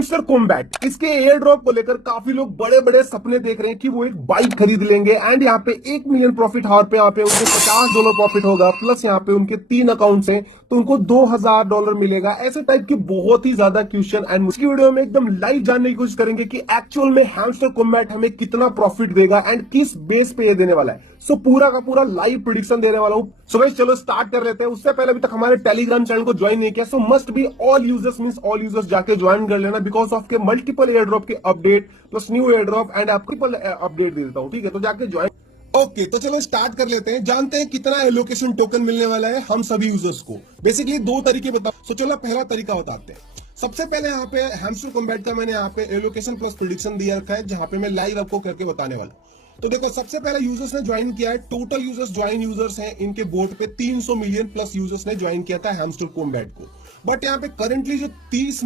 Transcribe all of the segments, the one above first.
Hamster combat, इसके air drop को लेकर काफी लोग बड़े बड़े सपने देख रहे हैं कि वो एक बाइक खरीद लेंगे एंड यहाँ पे 1 मिलियन प्रॉफिट हावर पे यहाँ पे उनको $50 प्रॉफिट होगा, प्लस यहाँ पे उनके 3 अकाउंट्स हैं तो उनको $2000 मिलेगा। ऐसे टाइप की बहुत ही ज्यादा क्वेश्चन एंड इसकी वीडियो में एकदम लाइव जानने की कोशिश करेंगे कि एक्चुअल में हैमस्टर कॉम्बैट हमें कितना प्रॉफिट देगा एंड किस बेस पे ये देने वाला है। सो पूरा का पूरा लाइव प्रिडिक्शन देने वाला हूं। सो गाइस चलो स्टार्ट कर लेते हैं। उससे पहले अभी तक हमारे टेलीग्राम चैनल को ज्वाइन नहीं किया, सो must be all users means all users जाके ज्वाइन कर लेना, बिकॉज ऑफ के मल्टीपल एयर ड्रॉप के update plus new air drop and आपको अपडेट दे देता हूं। ठीक है, तो जाके ज्वाइन। ओके तो चलो स्टार्ट कर लेते हैं, जानते हैं कितना एलोकेशन टोकन मिलने वाला है हम सभी यूजर्स को। बेसिकली दो तरीके बताओ। सो चलो पहला तरीका बताते हैं। सबसे पहले यहाँ पे हैमस्टर कॉम्बैट का मैंने यहाँ पे एलोकेशन प्लस प्रेडिक्शन दिया रखा है, जहां पे मैं लाइव आपको करके बताने वाला हूं। तो देखो सबसे पहले यूजर्स ने ज्वाइन किया है, टोटल यूजर्स ज्वाइन यूजर्स हैं इनके बोर्ड पे 300 मिलियन प्लस यूजर्स ने ज्वाइन किया था हैमस्टर कॉम्बैट को। बट यहाँ पे करंटली जो 100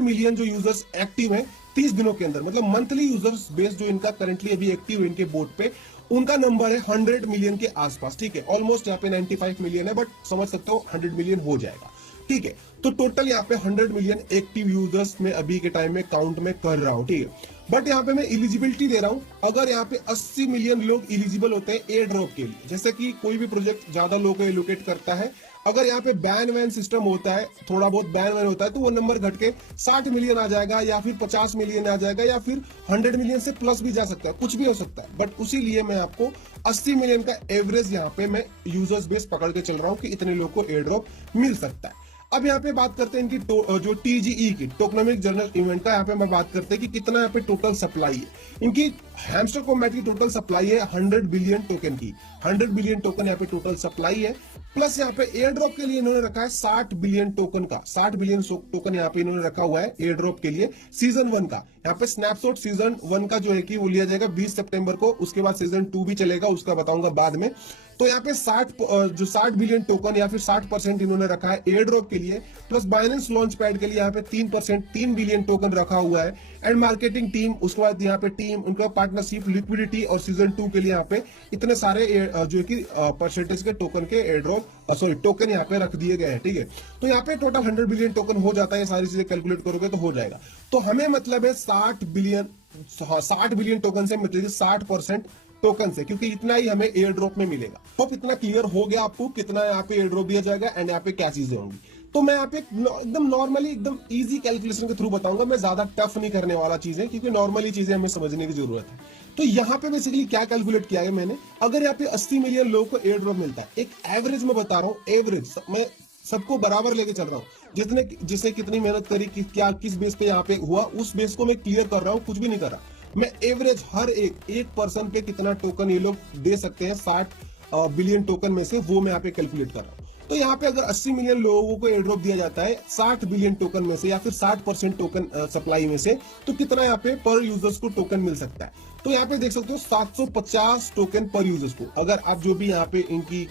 मिलियन जो यूजर्स एक्टिव हैं 30 दिनों के अंदर, मतलब मंथली यूजर्स बेस जो इनका करंटली अभी एक्टिव है इनके बोर्ड पे, उनका नंबर है 100 मिलियन के आसपास। ठीक है, ऑलमोस्ट यहाँ पे 95 मिलियन है, बट समझ सकते हो 100 मिलियन हो जाएगा। ठीक है, तो टोटल यहाँ पे 100 मिलियन एक्टिव यूजर्स में अभी के टाइम में काउंट में कर रहा हूं। ठीक है, बट यहाँ पे मैं एलिजिबिलिटी दे रहा हूं। अगर यहाँ पे 80 मिलियन लोग एलिजिबल होते हैं एयर ड्रॉप के लिए, जैसे कि कोई भी प्रोजेक्ट ज्यादा लोग एलोकेट करता है, अगर यहाँ पे बैन वैन सिस्टम होता है, थोड़ा बहुत बैन वैन होता है, तो वो नंबर घट के 60 मिलियन आ जाएगा या फिर 50 मिलियन आ जाएगा या फिर 100 मिलियन से प्लस भी जा सकता है, कुछ भी हो सकता है। बट उसी लिए मैं आपको 80 मिलियन का एवरेज यहाँ पे मैं यूजर्स बेस पकड़ के चल रहा हूँ कि इतने लोग को एयर ड्रॉप मिल सकता है। अब यहाँ पे बात करते हैं इनकी जो टीजीई की टोकनोमिक जर्नल इवेंट का, यहाँ पे मैं बात करते हैं कि कितना यहाँ पे टोटल सप्लाई है। इनकी हैमस्टर कॉम्बैट की टोटल सप्लाई है 100 बिलियन टोकन की। 100 बिलियन टोकन यहाँ पे टोटल सप्लाई है, प्लस यहाँ पे एयर ड्रॉप के लिए इन्होंने रखा है 60 बिलियन टोकन का। 60 बिलियन टोकन यहाँ पे इन्होंने रखा हुआ है एयर ड्रॉप के लिए सीजन 1 का। यहाँ पे स्नैपशॉट सीजन 1 का जो है कि वो लिया जाएगा 20 सितंबर को, उसके बाद सीजन 2 भी चलेगा, उसका बताऊंगा बाद में। तो यहाँ पे 60 बिलियन टोकन या फिर 60% इन्होंने रखा है एयर ड्रॉप के लिए, प्लस बाइनेंस लॉन्च पैड के लिए यहाँ पे 3% 3 बिलियन टोकन रखा हुआ है, एंड मार्केटिंग टीम, उसके बाद यहाँ पे टीम, उनका पार्टनरशिप, लिक्विडिटी और सीजन 2 के लिए यहाँ पे इतने सारे जो कि परसेंटेज के टोकन के एयर ड्रॉप टोकन यहाँ पे रख दिए गए हैं। ठीक है, तो यहाँ पे टोटल 100 बिलियन टोकन हो जाता है, सारी चीजें कैलकुलेट करोगे तो हो जाएगा। तो हमें मतलब है 60 बिलियन टोकन से मतलब 60% टोकन से, क्योंकि इतना ही हमें एयर ड्रॉप में मिलेगा। तो इतना क्लियर हो गया आपको कितना यहाँ पे एयर ड्रॉप दिया जाएगा एंड यहाँ पे क्या चीजें होंगी। तो मैं यहाँ पे एकदम नॉर्मली एकदम इजी कैलकुलेशन के थ्रू बताऊंगा, मैं ज्यादा टफ नहीं करने वाला चीजें, क्योंकि नॉर्मली चीजें हमें समझने की जरूरत है। तो यहाँ पे बेसिकली क्या कैलकुलेट किया है मैंने, अगर यहाँ पे 80 मिलियन लोगों को एयर ड्रॉप मिलता है, एक एवरेज में बता रहा हूँ, एवरेज मैं सबको बराबर लेके चल रहा हूँ, जिसने कितनी मेहनत करी, क्या किस बेस पे यहाँ पे हुआ, उस बेस को मैं क्लियर कर रहा हूँ, कुछ भी नहीं कर रहा। मैं एवरेज हर एक पर्सन पे कितना टोकन ये लोग दे सकते हैं 60 बिलियन टोकन में से, वो मैं यहाँ पे कैलकुलेट कर रहा हूँ। तो यहाँ पे अगर 80 मिलियन लोगों को एयर ड्रॉप दिया जाता है 60 बिलियन टोकन में से या फिर 60% टोकन सप्लाई में से, तो कितना यहाँ पे पर यूजर्स को टोकन मिल सकता है। तो यहाँ पे देख सकते हो 750 टोकन पर यूजर्स को। अगर आप जो भी यहाँ पे इनकी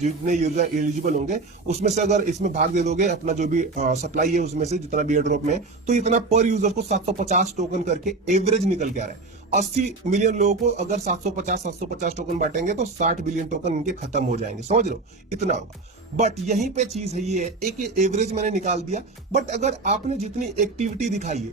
जितने यूजर एलिजिबल होंगे उसमें से अगर इसमें भाग दे दोगे अपना जो भी सप्लाई है उसमें से जितना भी एयर ड्रॉप में, तो इतना पर यूजर को 750 टोकन करके एवरेज निकल के आ रहा है। 80 मिलियन लोगों को अगर 750 टोकन बांटेंगे तो 60 बिलियन टोकन इनके खत्म हो जाएंगे, समझ लो इतना होगा। बट यहीं पे चीज है, ये एक एवरेज मैंने निकाल दिया। बट अगर आपने जितनी एक्टिविटी दिखाई है,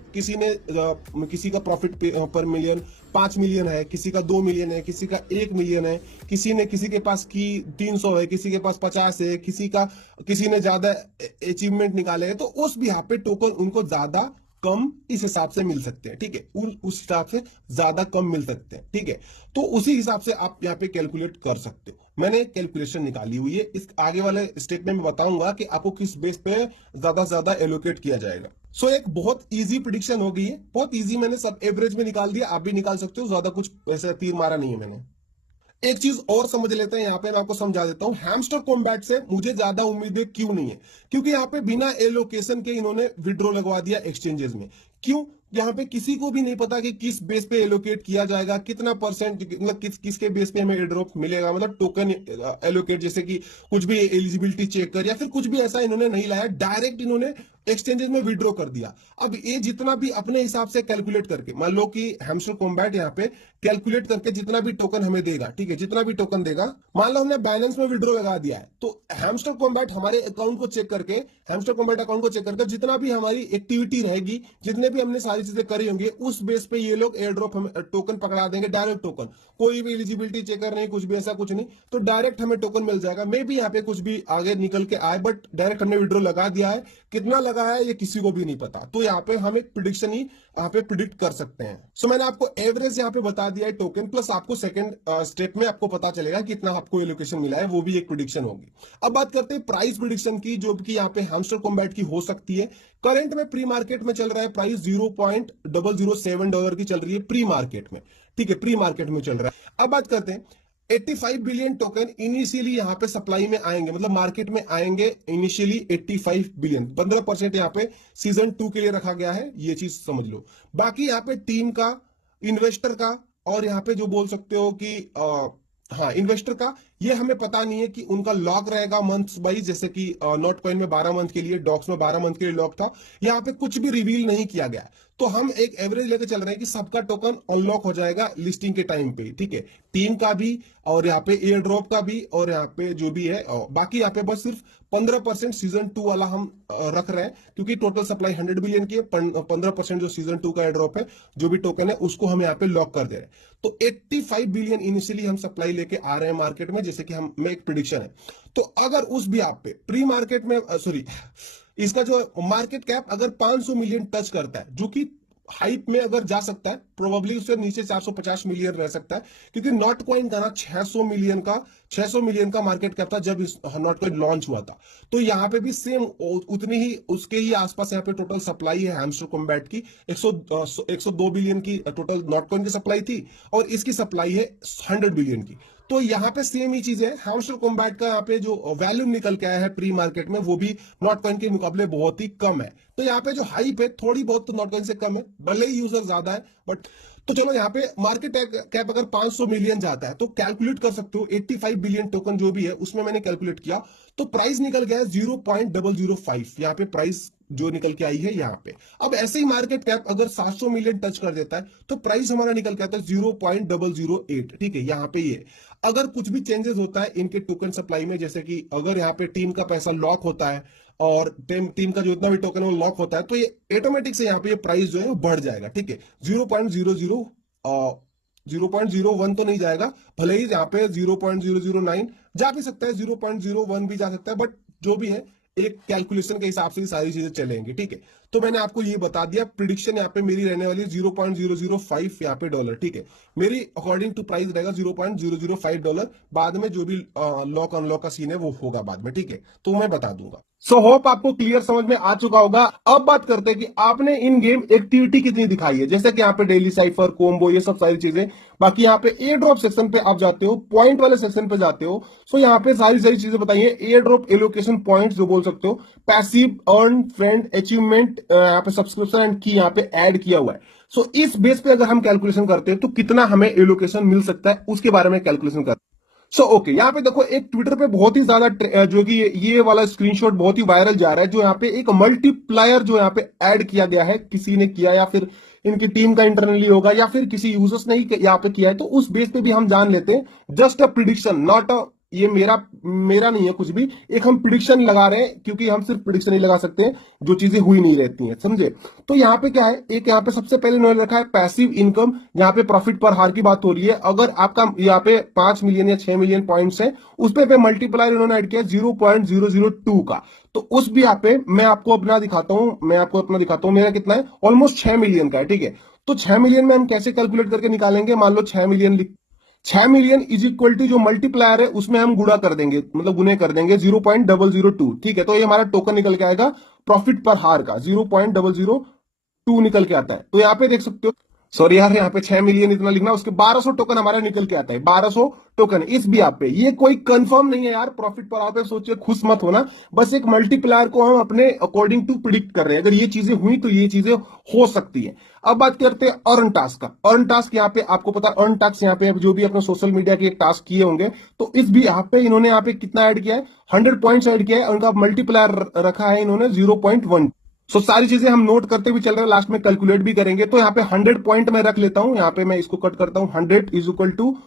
किसी का प्रॉफिट पर मिलियन 5 मिलियन है, किसी का 2 मिलियन है, किसी का 1 मिलियन है, किसी के पास की 300 है, किसी के पास 50 है, किसी ने ज्यादा अचीवमेंट निकाले हैं, तो उस भी यहाँ पे टोकन उनको ज्यादा कम इस हिसाब से मिल सकते हैं। ठीक है, उस हिसाब से ज्यादा कम मिल सकते हैं। ठीक है, तो उसी हिसाब से आप यहाँ पे कैलकुलेट कर सकते हो। मैंने कैलकुलेशन निकाली हुई है, इस आगे वाले स्टेप में मैं बताऊंगा कि आपको किस बेस पे ज्यादा से ज्यादा एलोकेट किया जाएगा। सो एक बहुत इजी प्रिडिक्शन हो गई है, बहुत इजी, मैंने सब एवरेज में निकाल दिया, आप भी निकाल सकते हो, ज्यादा कुछ ऐसा तीर मारा नहीं है मैंने। एक चीज और समझ लेते हैं, यहाँ पे मैं आपको समझा देता हूँ हैमस्टर कॉम्बैट से मुझे ज्यादा उम्मीदें क्यों नहीं है। क्योंकि यहाँ पे बिना एलोकेशन के इन्होंने विड्रॉ लगवा दिया एक्सचेंजेस में। क्यों? यहाँ पे किसी को भी नहीं पता कि किस बेस पे एलोकेट किया जाएगा, कितना परसेंट, मतलब किसके बेस पे हमें एयर ड्रॉप मिलेगा, मतलब टोकन एलोकेट, जैसे कि कुछ भी एलिजिबिलिटी चेक कर या फिर कुछ भी ऐसा इन्होंने नहीं लाया। डायरेक्ट इन्होंने एक्सचेंजेस में विड्रॉ कर दिया। अब ये जितना भी अपने हिसाब से कैलकुलेट करके, मान लो कि हैमस्टर कॉम्बैट यहाँ पे कैलकुलेट करके जितना भी टोकन हमें देगा, ठीक है, जितना भी टोकन देगा, मान लो हमने बैलेंस में विड्रॉ लगा दिया है, तो हैमस्टर कॉम्बैट हमारे अकाउंट को चेक करके, हैमस्टर कॉम्बैट अकाउंट को चेक करके जितना भी हमारी एक्टिविटी रहेगी, जितने भी हमने सारी चीजें करी होंगी, उस बेस पे ये लोग एयर ड्रॉप हमें टोकन पकड़ा देंगे, डायरेक्ट टोकन, कोई भी एलिजिबिलिटी चेकर नहीं, कुछ भी ऐसा कुछ नहीं, तो डायरेक्ट हमें टोकन मिल जाएगा। मे भी यहाँ पे कुछ भी आगे निकल के आए, बट डायरेक्ट हमने विड्रॉ लगा दिया है, कितना लगा है ये किसी को भी नहीं पता, तो यहाँ पे हम एक प्रिडिक्शन ही यहाँ पे प्रिडिक्ट कर सकते हैं। सो मैंने आपको एवरेज यहाँ पे बता दिया है टोकन, प्लस आपको सेकंड स्टेप में आपको पता चलेगा कितना आपको एलोकेशन मिला है, वो भी एक प्रिडिक्शन होगी। अब बात करते हैं प्राइस प्रिडिक्शन की, जो कि यहाँ पे हैमस्टर कॉम्बैट की हो सकती है। करंट में प्री मार्केट में चल रहा है प्राइस $0.007 की चल रही है प्री मार्केट में, ठीक है, प्री मार्केट में चल रहा है। अब बात करते हैं 85 बिलियन टोकन इनिशियली यहाँ पे सप्लाई में आएंगे, मतलब मार्केट में आएंगे इनिशियली 85 बिलियन, 15% यहाँ पे सीजन 2 के लिए रखा गया है, ये चीज समझ लो। बाकी यहाँ पे टीम का, इन्वेस्टर का, और यहाँ पे जो बोल सकते हो कि हाँ इन्वेस्टर का, ये हमें पता नहीं है कि उनका लॉक रहेगा मंथ्स वाइज, जैसे कि नोट कॉइन में 12 मंथ के लिए, डॉक्स में 12 मंथ के लिए लॉक था, यहाँ पे कुछ भी रिवील नहीं किया गया। तो हम एक एवरेज लेकर चल रहे हैं कि सबका टोकन अनलॉक हो जाएगा लिस्टिंग के टाइम पे, ठीक है, टीम का भी और यहाँ पे एयर ड्रॉप का भी, और यहाँ पे जो भी है, बाकी यहाँ पे बस सिर्फ 15% सीजन 2 वाला हम रख रहे हैं, क्योंकि टोटल सप्लाई 100 बिलियन की है, 15% जो सीजन 2 का एयर ड्रॉप है, जो भी टोकन है, उसको हम यहाँ पे लॉक कर दे रहे हैं। तो 85 बिलियन इनिशियली हम सप्लाई लेके आ रहे हैं मार्केट में, जैसे कि हम में एक प्रिडिक्शन है। तो अगर उस भी आप पे प्री मार्केट में सॉरी इसका जो मार्केट कैप अगर 500 मिलियन टच करता है, जो कि हाइप में अगर जा सकता है, प्रोबेबली उससे नीचे 450 मिलियन रह सकता है, क्योंकि नॉट कॉइन का ना 600 मिलियन का मार्केट कैप था जब इस नॉट कॉइन लॉन्च हुआ था। तो यहाँ पे भी सेम उतनी ही, उसके ही आसपास यहाँ पे टोटल सप्लाई है हैमस्टर कॉम्बैट की, 102 बिलियन की टोटल नॉट कॉइन की सप्लाई थी, और इसकी सप्लाई है 100 बिलियन की। तो यहाँ पे सेम ही चीज है, हैमस्टर कॉम्बैट का यहाँ पे जो वैल्यू निकल के आया है प्री मार्केट में, वो भी नॉट कॉइन के मुकाबले बहुत ही कम है। तो यहाँ पे जो हाइप है थोड़ी बहुत तो नॉट कॉइन से कम है, भले ही यूजर ज्यादा है, बट तो चलो यहाँ पे मार्केट कैप अगर 500 मिलियन जाता है, तो कैलकुलेट कर सकते हो 85 बिलियन टोकन जो भी है, उसमें मैंने कैलकुलेट किया, तो प्राइस निकल गया है 0.005, यहाँ पे प्राइस जो निकल के आई है यहाँ पे। अब ऐसे ही मार्केट कैप अगर 700 मिलियन टच कर देता है, तो प्राइस हमारा निकल के आता है 0.008, ठीक है, यहाँ पे ये अगर कुछ भी चेंजेस होता है इनके टोकन सप्लाई में, जैसे कि अगर यहाँ पे टीम का पैसा लॉक होता है और टीम का जो इतना भी टोकन है वो लॉक होता है, तो ये ऑटोमेटिक से यहाँ पे ये प्राइस जो है वो बढ़ जाएगा, ठीक है, 0.01 तो नहीं जाएगा, भले ही यहाँ पे 0.009 जा भी सकता है, 0.01 भी जा सकता है, बट जो भी है एक कैलकुलेशन के हिसाब से सारी चीजें चलेंगी, ठीक है। तो मैंने आपको ये बता दिया, प्रिडिक्शन यहाँ पे मेरी रहने वाली है 0.005 यहाँ पे डॉलर, ठीक है, मेरी अकॉर्डिंग टू प्राइस रहेगा $0.005। बाद में जो भी लॉक अनलॉक का सीन है वो होगा बाद में, ठीक है, तो मैं बता दूंगा। सो होप आपको क्लियर समझ में आ चुका होगा। अब बात करते हैं कि आपने इन गेम एक्टिविटी कितनी दिखाई है, जैसे कि यहाँ पे डेली साइफर, कोम्बो, ये सब सारी चीजें। बाकी यहाँ पे एयर ड्रॉप सेक्शन पे आप जाते हो, पॉइंट वाले सेक्शन पे जाते हो, सो यहाँ पे सारी सारी चीजें बताई है, एयर ड्रॉप एलोकेशन पॉइंट जो बोल सकते हो, पैसिव, अर्न, फ्रेंड, अचीवमेंट, यहाँ पे सब्सक्रिप्शन एंड की यहाँ पे ऐड किया हुआ है। सो इस बेस पे अगर हम कैलकुलेशन करते हैं तो कितना हमें एलोकेशन मिल सकता है, उसके बारे में कैलकुलेशन करते हैं। सो ओके, यहाँ पे देखो एक ट्विटर पे बहुत ही ज्यादा जो कि ये वाला स्क्रीनशॉट बहुत ही वायरल जा रहा है, जो यहाँ पे एक मल्टीप्लायर जो यहाँ पे ऐड किया गया है, किसी ने किया या फिर इनकी टीम का इंटरनली होगा या फिर किसी यूजर्स ने ही यहाँ पे किया है, तो उस बेस पे भी हम जान लेते हैं। Just a prediction, not a, ये मेरा मेरा नहीं है कुछ भी, एक हम प्रिडिक्शन लगा रहे हैं, क्योंकि हम सिर्फ प्रिडिक्शन ही लगा सकते हैं जो चीजें हुई नहीं रहती हैं, समझे। तो यहाँ पे क्या है, एक यहाँ पे सबसे पहले उन्होंने रखा है पैसिव इनकम, यहाँ पे प्रॉफिट पर हार की बात हो रही है। अगर आपका यहाँ पे 5 मिलियन या 6 मिलियन पॉइंट्स है, उस पे मल्टीप्लायर इन्होंने ऐड किया 0.002 का। तो उस भी यहाँ पे मैं आपको अपना दिखाता हूं, मेरा कितना है, ऑलमोस्ट 6 मिलियन का है, ठीक है। तो 6 मिलियन में हम कैसे कैलकुलेट करके निकालेंगे, मान लो 6 मिलियन इज इक्वल टू जो मल्टीप्लायर है उसमें हम गुणा कर देंगे, मतलब गुने कर देंगे 0.002, ठीक है। तो ये हमारा टोकन निकल के आएगा प्रॉफिट पर हार का 0.002 निकल के आता है। तो यहाँ पे देख सकते हो, सॉरी यार, यहाँ पे 6 मिलियन इतना लिखना, उसके 1200 टोकन हमारा निकल के आता है, 1200 टोकन इस भी आप पे। ये कोई कंफर्म नहीं है यार, प्रॉफिट पर आप सोचिए, खुश मत होना, बस एक मल्टीप्लायर को हम अपने अकॉर्डिंग टू प्रिडिक्ट कर रहे हैं, अगर ये चीजें हुई तो ये चीजें हो सकती है। अब बात करते हैं अर्न टास्क का। अर्न टास्क यहाँ पे आपको पता है, अर्न टास्क यहाँ पे जो भी अपने सोशल मीडिया के टास्क किए होंगे, तो इस भी यहाँ पे इन्होंने यहाँ पे कितना ऐड किया है, 100 पॉइंट्स ऐड किया है, उनका मल्टीप्लायर रखा है इन्होंने 0.1। सो सारी चीजें हम नोट करते हुए चल रहे हैं, लास्ट में कैलकुलेट भी करेंगे। तो यहाँ पे 100 पॉइंट मैं रख लेता हूँ, यहाँ पे मैं इसको कट करता हूँ। 100 इज इक्वल टू,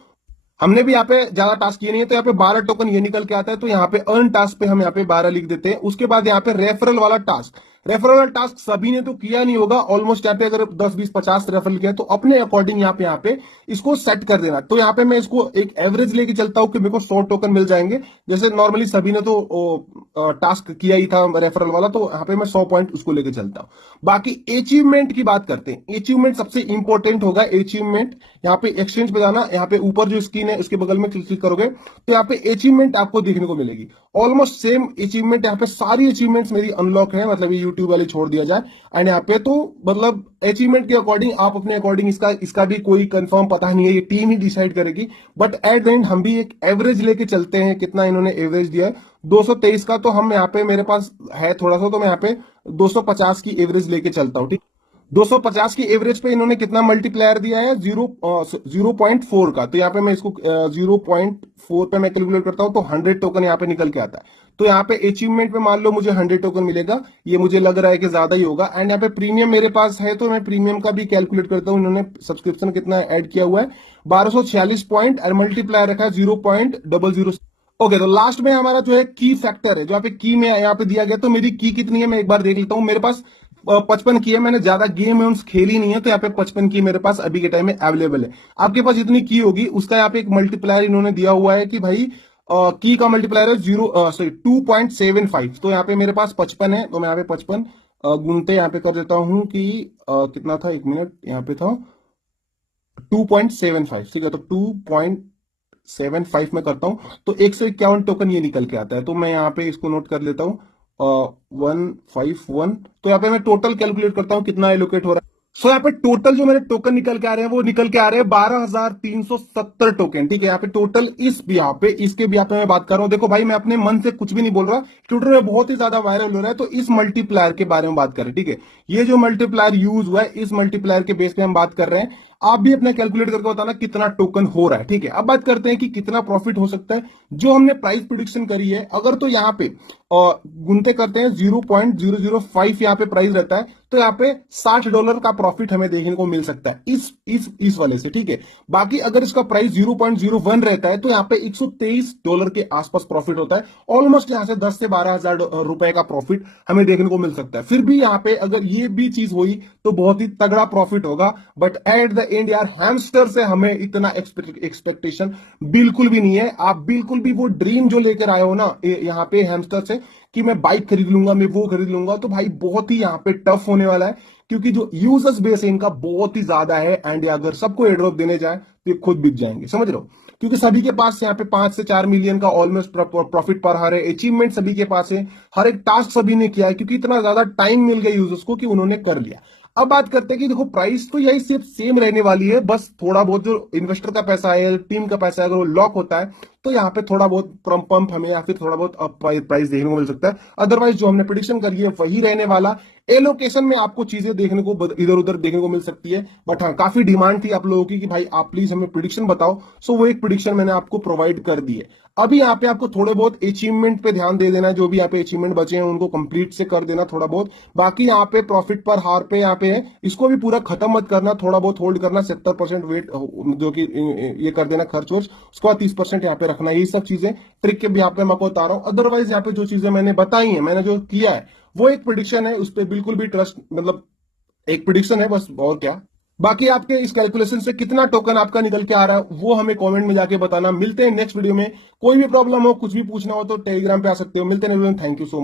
हमने भी यहाँ पे ज्यादा टास्क किए नहीं है तो यहाँ पे 12 टोकन ये निकल के आता है। तो यहाँ पे अर्न टास्क पे हम यहाँ पे 12 लिख देते हैं। उसके बाद यहाँ पे रेफरल वाला टास्क, रेफरल वाला टास्क सभी ने तो किया नहीं होगा ऑलमोस्ट। यहाँ पे अगर 10 20 50 रेफरल किया तो अपने अकॉर्डिंग यहाँ पे इसको सेट कर देना। तो यहाँ पे मैं इसको एक एवरेज लेके चलता हूँ कि मेरे को 100 टोकन मिल जाएंगे। जैसे नॉर्मली सभी ने तो टास्क किया ही था रेफरल वाला, तो यहाँ पे मैं 100 पॉइंट उसको लेके चलता हूँ। बाकी अचीवमेंट की बात करते हैं। अचीवमेंट सबसे इंपॉर्टेंट होगा। अचीवमेंट यहाँ पे एक्सचेंज पे जाना, यहाँ पे ऊपर जो स्क्रीन है उसके बगल में क्लिक करोगे तो यहाँ पे अचीवमेंट आपको देखने को मिलेगी। ऑलमोस्ट सेम अचीवमेंट, यहाँ पे सारी अचीवमेंट्स मेरी अनलॉक है, मतलब ये यूट्यूब वाली छोड़ दिया जाए। एंड यहाँ पे तो मतलब अचीवमेंट के अकॉर्डिंग आप अपने अकॉर्डिंग, इसका भी कोई कंफर्म पता नहीं है, ये टीम ही डिसाइड करेगी। बट एट द एंड हम भी एक एवरेज लेके चलते हैं। कितना इन्होंने एवरेज दिया है 223 का, तो हम यहाँ पे मेरे पास है थोड़ा सा, तो मैं यहाँ पे 250 की एवरेज लेके चलता हूँ। ठीक, 250 की एवरेज पे इन्होंने कितना मल्टीप्लायर दिया है, 0.4 का। तो यहाँ पे मैं इसको 0.4 पे मैं कैलकुलेट करता हूँ तो 100 टोकन यहाँ पे निकल के आता है। तो यहाँ पे अचीवमेंट में मान लो मुझे 100 टोकन मिलेगा, ये मुझे लग रहा है कि ज्यादा ही होगा। एंड यहाँ पे प्रीमियम मेरे पास है तो मैं प्रीमियम का भी कैलकुलेट करता हूँ। इन्होंने सब्सक्रिप्शन कितना ऐड किया हुआ है, 1246 पॉइंट, और मल्टीप्लायर रखा है 0.00। ओके, तो लास्ट में हमारा जो है की फैक्टर है, जो यहाँ पे की में यहाँ पे दिया गया। तो मेरी की कितनी है मैं एक बार देख लेता हूँ। मेरे पास 55 की है। मैंने ज्यादा गेम में खेली नहीं है, तो यहाँ पे 55 की मेरे पास अभी के टाइम में अवेलेबल है। आपके पास जितनी की होगी उसका यहाँ पे एक मल्टीप्लायर इन्होंने दिया हुआ है कि भाई की का मल्टीप्लायर है 2.75। तो यहाँ पे मेरे पास 55 है, तो मैं यहाँ पे 55 गुनते यहाँ पे कर देता हूँ कि कितना था, एक मिनट, यहाँ पे था 2.75। ठीक है, तो 2.75 में करता हूँ तो 151 टोकन ये निकल के आता है। तो मैं यहाँ पे इसको नोट कर लेता हूँ 151। तो यहाँ पे मैं टोटल कैलकुलेट करता हूँ कितना एलोकेट हो रहा है। सो यहाँ पे टोटल जो मेरे टोकन निकल के आ रहे हैं वो निकल के आ रहे हैं 12,370 टोकन। ठीक है, यहाँ पे टोटल इस भी यहाँ पे इसके भी यहाँ पे मैं बात कर रहा हूँ। देखो भाई, मैं अपने मन से कुछ भी नहीं बोल रहा, ट्विटर में बहुत ही ज्यादा वायरल हो रहा है। तो इस मल्टीप्लायर के बारे में बात करें। ठीक है, ये जो मल्टीप्लायर यूज हुआ है, इस मल्टीप्लायर के बेस पे हम बात कर रहे हैं। आप भी अपना कैलकुलेट करके बताना कितना टोकन हो रहा है। ठीक है, अब बात करते हैं कि कितना प्रॉफिट हो सकता है। जो हमने प्राइस प्रिडिक्शन करी है, अगर तो यहाँ पे गुनते करते हैं 0.005 यहाँ पे प्राइस रहता है, तो यहाँ पे $60 का प्रॉफिट हमें देखने को मिल सकता है इस वाले से। ठीक है, बाकी अगर इसका प्राइस 0.01 रहता है तो यहाँ पे $123 के आसपास प्रॉफिट होता है। ऑलमोस्ट यहाँ से 10 से 12 हजार रुपए का प्रॉफिट हमें देखने को मिल सकता है। फिर भी यहाँ पे अगर ये भी चीज हुई तो बहुत ही तगड़ा प्रॉफिट होगा। बट एट द एंड यार, हैमस्टर से हमें इतना एक्सपेक्टेशन बिल्कुल भी नहीं है। आप बिल्कुल भी वो ड्रीम जो लेकर आए हो ना यहाँ पे हैमस्टर से, कि मैं बाइक खरीद लूंगा, मैं वो खरीद लूंगा, तो भाई बहुत ही यहाँ पे टफ होने वाला है। क्योंकि जो यूजर्स बेस है इनका बहुत ही ज्यादा है। एंड अगर सबको एयर ड्रॉप देने जाए तो ये खुद बिक जाएंगे, समझ रहे हो। क्योंकि सभी के पास यहाँ पे 5 से 4 मिलियन का ऑलमोस्ट प्रॉफिट पर हर है। अचीवमेंट सभी के पास है, हर एक टास्क सभी ने किया है, क्योंकि इतना ज्यादा टाइम मिल गया यूजर्स को कि उन्होंने कर लिया। अब बात करते हैं कि देखो, प्राइस तो यही सिर्फ सेम रहने वाली है, बस थोड़ा बहुत जो इन्वेस्टर का पैसा है, टीम का पैसा है, अगर वो लॉक होता है तो यहाँ पे थोड़ा बहुत पंप हमें या फिर थोड़ा बहुत प्राइस देखने को मिल सकता है। अदरवाइज जो हमने प्रिडिक्शन करी है वही रहने वाला। एलोकेशन में आपको चीजें देखने को इधर उधर देखने को मिल सकती है। बट हाँ, काफी डिमांड थी आप लोगों की कि भाई आप प्लीज हमें प्रिडिक्शन बताओ। सो वो एक प्रिडिक्शन मैंने आपको प्रोवाइड कर दी है। अभी यहाँ पे आपको थोड़े बहुत अचीवमेंट पे ध्यान दे देना है। जो भी यहाँ पे अचीवमेंट बचे हैं उनको कंप्लीट से कर देना थोड़ा बहुत। बाकी यहाँ पे प्रॉफिट पर हार पे यहाँ पे है, इसको भी पूरा खत्म मत करना, थोड़ा बहुत होल्ड करना। 70% वेट जो कि ये कर देना खर्च वर्च, उसके बाद 30% यहाँ पे रखना। यही सब चीजें ट्रिक के भी यहाँ पे मैं आपको बता रहा हूँ। अदरवाइज यहाँ पे जो चीजें मैंने बताई है, मैंने जो किया है, वो एक प्रिडिक्शन है, उस पर बिल्कुल भी ट्रस्ट, मतलब एक प्रिडिक्शन है बस, और क्या। बाकी आपके इस कैलकुलेशन से कितना टोकन आपका निकल के आ रहा है वो हमें कमेंट में जाके बताना। मिलते हैं नेक्स्ट वीडियो में। कोई भी प्रॉब्लम हो, कुछ भी पूछना हो तो टेलीग्राम पे आ सकते हो। मिलते हैं, थैंक यू सो मच।